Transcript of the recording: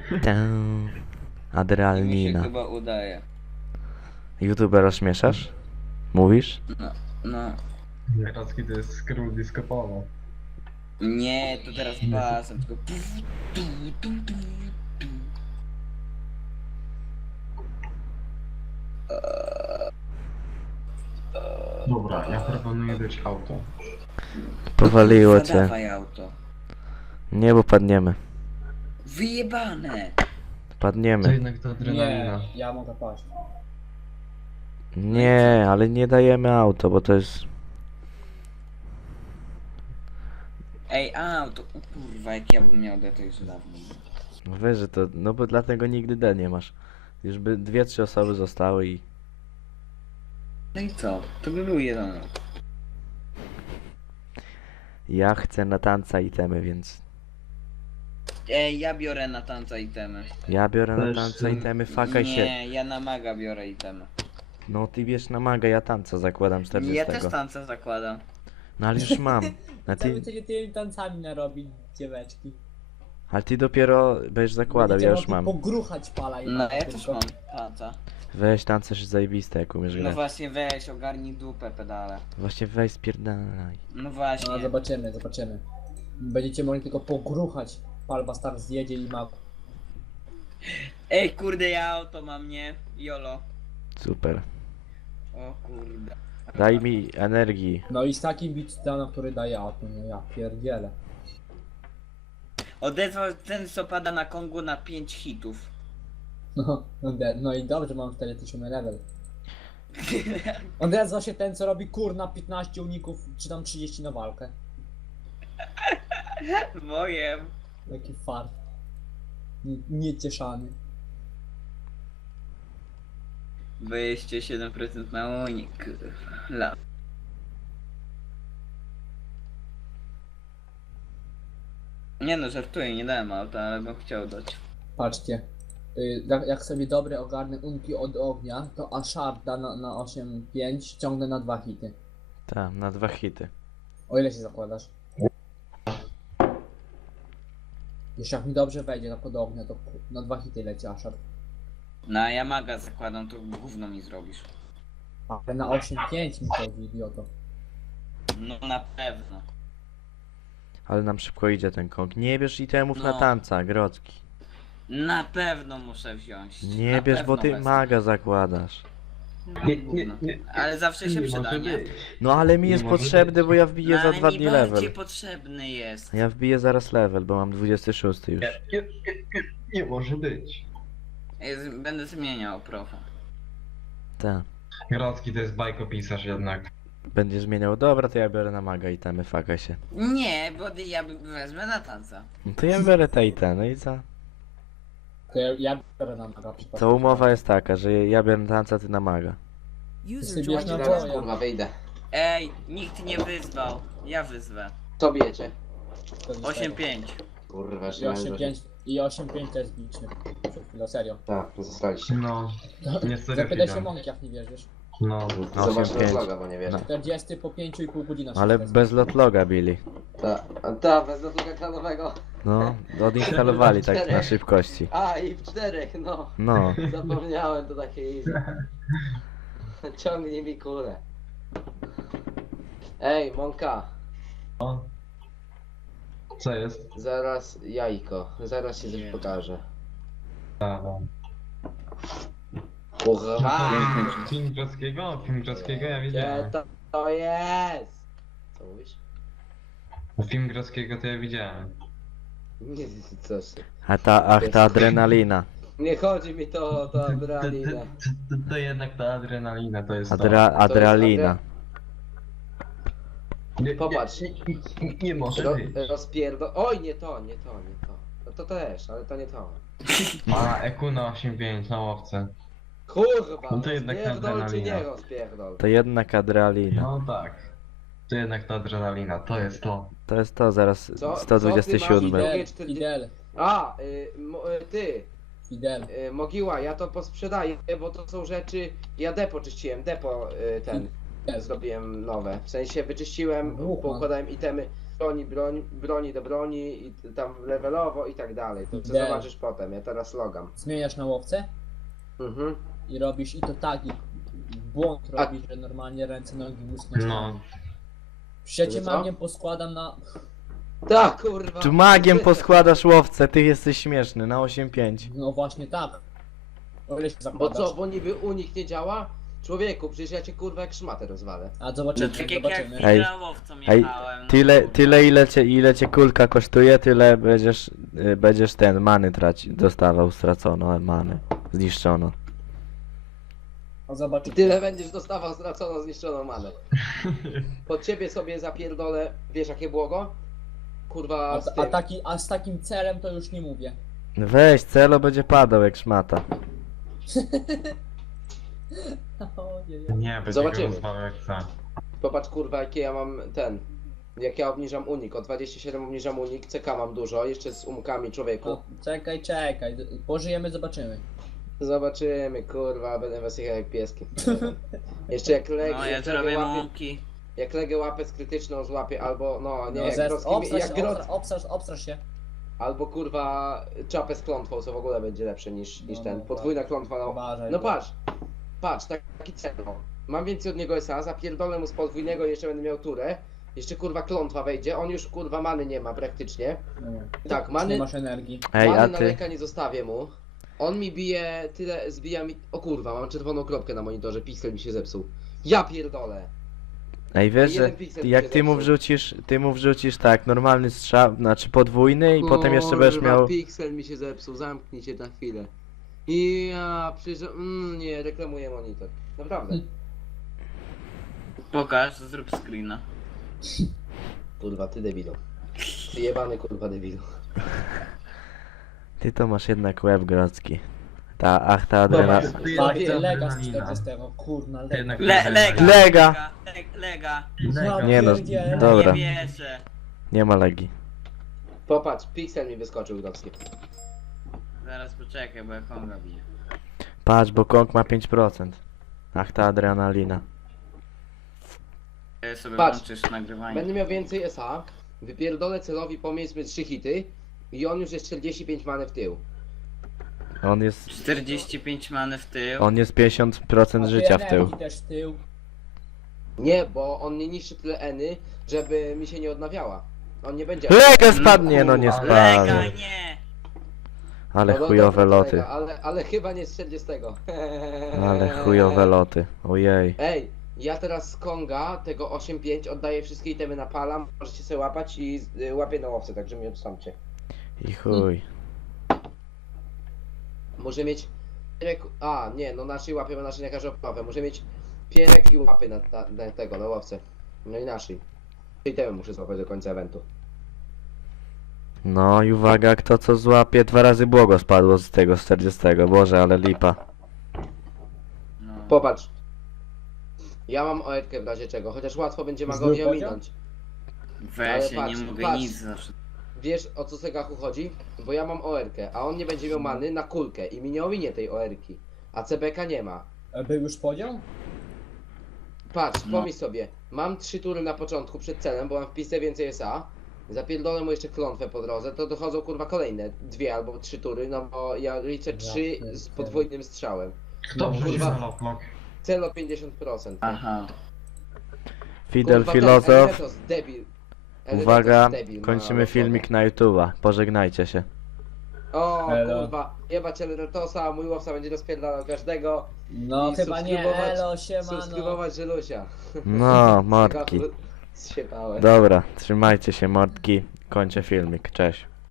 Tę. Mi się Adrenalina. chyba udaje. YouTubera śmieszasz? Mówisz? No, no. Jarocki to jest skrót disco polo. Nie, to teraz basem, tylko... Dobra, ja proponuję dać auto. Powaliło cię. Zadawaj auto. Nie, bo padniemy. Wyjebane! To Padniemy. jednak to adrenalina. Nie, ja mogę paść. Nie, ale nie dajemy auto, bo to jest... Ej, auto! O kurwa, jak ja bym miał D, to już dawno. Wiesz, że to... No bo dlatego nigdy D nie masz. Już by 2-3 osoby zostały i... No i co? To by był jeden. Ja chcę na tanca itemy, więc... Ej, ja biorę na tanca itemy. Ja biorę na Też, tanca itemy, fakaj się. Nie, ja na maga biorę itemy. No ty bierz na maga, ja tanca zakładam 40. Ja też tanca zakładam. No ale już mam. A Co wy ty... chcecie tymi tancami narobić, dzieweczki? Ale ty dopiero będziesz zakładał, ja już Będziecie mam. mogli pogruchać pala i No, tak ja tylko. też mam tanca. Weź tancerz zajebiste, jak umiesz No grać. właśnie, weź, ogarnij dupę pedale. Właśnie weź spierdalaj. No właśnie. No zobaczymy, zobaczymy. Będziecie mogli tylko pogruchać. Pal was tak zjedzie i ma... Ej, kurde, ja auto mam, nie? Jolo. Super. O kurde. Daj mi energii. No i z takim beatdownem, który daje auto, no ja pierdzielę. Odezwał ten, co pada na Kongu na 5 hitów. No i dobrze, mam 4000 level. Odezwał się ten, co robi kurna 15 uników, czy tam 30 na walkę. Mojem. Taki fart. Niecieszany. 27% na unik. La. Nie no, żartuję, nie dałem auta, ale bym chciał dać. Patrzcie. Jak sobie dobre ogarnę unki od ognia, to Asharda na 8-5 ciągnę na 2 hity. Tak, na 2 hity. O ile się zakładasz? Jeśli jak mi dobrze wejdzie na podognia, to na 2 hity leci Ashard. Na Yamaga zakładam, to gówno mi zrobisz. Ale na 8-5 mi chodzi, idioto. No na pewno. Ale nam szybko idzie ten kong. Nie bierz itemów na No. tanca, Grodzki. Na pewno muszę wziąć. Nie Na bierz, bo pewno ty wezmę. maga zakładasz. No, Nie, gówno. nie. Ale zawsze się Nie przyda, może nie? być. No ale mi Nie jest może potrzebny, bo ja wbiję No, za ale 2 mi dni bardziej level. potrzebny jest. Ja wbiję zaraz level, bo mam 26 już. Nie może być. Będę zmieniał profa. Tak. Jarocki to jest bajkopisarz jednak. Będzie zmieniał. Dobra, to ja biorę na maga itemy, fakaj się. Nie, bo ja wezmę na tanca. No to ja biorę te itemy i co? To ja biorę na maga przypadek. To umowa jest taka, że ja biorę na tanca, ty na maga. Ty User sobie bierz joined na your Teraz boja. kurwa wyjdę. Ej, nikt nie wyzwał. Ja wyzwę. Co bijecie? 8-5. Kurwa, I że 8-5 i 8-5 to jest biczny. Przed chwilą, serio. Tak, zostaliście. No, nie serio Zapytaj się chwilę. Monk, jak nie wierzysz. No, No, Zobacz 8-5. rozloga, bo nie wiesz. No. 40 po 5,5 godziny. Ale bez lotloga bili. Ta, bez dotłuka klanowego. No, odinstalowali tak na szybkości. A, i w 4, no. No, Zapomniałem, to takie easy. Ciągnij mi kulę. Ej, Monka, no. Co jest? zaraz jajko. Zaraz ci coś Nie. pokażę. No. Kurwa! Film Grockiego? Film Grockiego ja widziałem. Gdzie to jest? Co mówisz? Film Grockiego to ja widziałem. Nie, coś. ach ta adrenalina. Nie chodzi mi to o to adrenalinę. To jednak ta adrenalina to jest Adrenalina. to. Nie, Popatrz. nie może być. Rozpierdol... Oj, nie to, nie to, nie to. No to też, ale to nie to. A, EQ na 8.5 na łowce. Kurwa, No to jednak rozpierdol czy adrenalina. nie rozpierdol? To jednak adrenalina. No tak. To jednak ta adrenalina, to jest to. To jest to, zaraz Co? 127. Co ty masz? Fidel, 40. Fidel, A, ty, Fidel. Mogiła, ja to posprzedaję, bo to są rzeczy... Ja depo czyściłem, depo ten... Fidel. Zrobiłem nowe. W sensie wyczyściłem, Grupa. poukładałem itemy. broni do broni i tam levelowo i tak dalej. To co Nie. zobaczysz potem, ja teraz logam. Zmieniasz na łowcę Mhm. i robisz i to taki błąd A- robisz, że normalnie ręce, nogi muskną. No. Przecież Że co? magiem poskładam na... Tak, kurwa. Tu magiem poskładasz łowcę, ty jesteś śmieszny, na 8-5. No właśnie tak. O ile się Bo zakładasz. co, bo niby u nich nie działa? Człowieku, przecież ja cię kurwa jak szmatę rozwalę. A zobaczymy, Tak jak zobaczymy. Ej, kierowcą ej, jechałem. no Tyle ile cię kulka kosztuje, tyle będziesz ten many dostawał, stracono many, zniszczono. A zobaczymy. Tyle będziesz dostawał straconą, zniszczoną manę. Pod ciebie sobie zapierdolę, wiesz jakie błogo? Kurwa z tym. A z takim celem to już nie mówię. Weź, celo będzie padał jak szmata. Ojej. Nie, będzie Zobaczymy. go rozwalał jak chce. Popatrz kurwa jakie ja mam ten. Jak ja obniżam unik, o 27 obniżam unik, CK mam dużo, jeszcze z umkami człowieku. No, czekaj. Pożyjemy, zobaczymy. Zobaczymy, kurwa, będę was jechał jak pieski. Jeszcze jak leg, No ja jak zrobię legę łapie, mąki. jak legę łapę z krytyczną złapię, albo no nie, No, jak Grodzki, jak Grodzki, obstrasz się. albo kurwa czapę z klątwą, co w ogóle będzie lepsze niż No, ten. no, Podwójna klątwa, no. Uważaj. No bo- patrz, taki cel, no. Mam więcej od niego SA, zapierdolę mu z podwójnego i jeszcze będę miał turę. Jeszcze kurwa klątwa wejdzie, on już kurwa many nie ma praktycznie. No. Tak, Nie many, masz energii. Ej, many a na ty, ręka nie zostawię mu. On mi bije tyle, zbija mi... O kurwa, mam czerwoną kropkę na monitorze, piksel mi się zepsuł. Ja pierdolę. ej wiesz, że jeden piksel mi jak się ty mu wrzucisz tak, normalny strzał, znaczy podwójny i potem jeszcze będziesz Kurwa, miał... piksel mi się zepsuł, zamknij się na chwilę. I ja przecież... nie, reklamuję monitor. Naprawdę. Pokaż, zrób screena. Kurwa, ty debilu. Ty jebany kurwa debilu. Ty to masz jednak łeb grodzki. Ta adrena... Dobra, ty Tak, jednak lega z adrenalina. 40, kurna, Ty lega. jednak Lega! Lega. Lega! Lega. Nie no, pierdzielę. dobra, Nie wierzę. nie ma legi. Popatrz, piksel mi wyskoczył Grodzki. Zaraz poczekaj, bo ja konga biję. Patrz, bo Kong ma 5%. Ach, ta adrenalina. Ty sobie Patrz. włączysz nagrywanie. Będę miał więcej SA, wypierdolę celowi powiedzmy 3 hity i on już jest 45 many w tył. On jest 45 many w tył. 50% A życia w ty tył. energii też w tył. Nie, bo on nie niszczy tyle eny, żeby mi się nie odnawiała. On nie będzie... Lega spadnie, no nie kurwa, Lega, spadnie. nie! Ale No, chujowe dobra, loty. Lega, ale chyba nie z 40. Ale chujowe loty. Ojej. Ej, ja teraz z Konga tego 8.5 oddaję wszystkie itemy na palam, możecie sobie łapać i łapię na łowce, także mi odstąpcie. I chuj. Może mieć pierek... A, nie, no naszej łapie, bo naszej nie każe opławę. Może mieć pierek i łapy na tego, na łowce. No i naszej. I itemy muszę złapać do końca eventu. No i uwaga, kto co złapie, 2 razy błogo spadło z tego z 40. Boże, ale lipa. No. Popatrz. Ja mam oetkę w razie czego, chociaż łatwo będzie Zły magowi poziom? ominąć. Weź, Ale ja nie patrz, mogę patrz. nic zawsze. Wiesz o co Segachu chodzi? Bo ja mam OR-kę, a on nie będzie miał many na kulkę i mi nie ominie tej OR-ki. A CBK nie ma. A był już podział? Patrz, No. pomyśl sobie, mam 3 tury na początku przed celem, bo mam w pisce więcej SA. Zapierdolę mu jeszcze klątwę po drodze, to dochodzą kurwa kolejne 2 albo 3 tury, no bo ja liczę 3 z podwójnym strzałem. Kto wrzucił Kurwa. na lotlog? Celo 50%. Aha. Fidel Kurwa, Filozof. Eretos, debil. Eretos, Uwaga, debil, ma kończymy lotowe. filmik na YouTube'a. Pożegnajcie się. O Elo. kurwa, jebać Eleretosa, mój łowca będzie rozpierdalał każdego. No I chyba nie, subskrybować- elo, siemano. Subskrybować Żelusia. No, mordki. Zsiepałem. Dobra, trzymajcie się mordki. Kończę filmik. Cześć.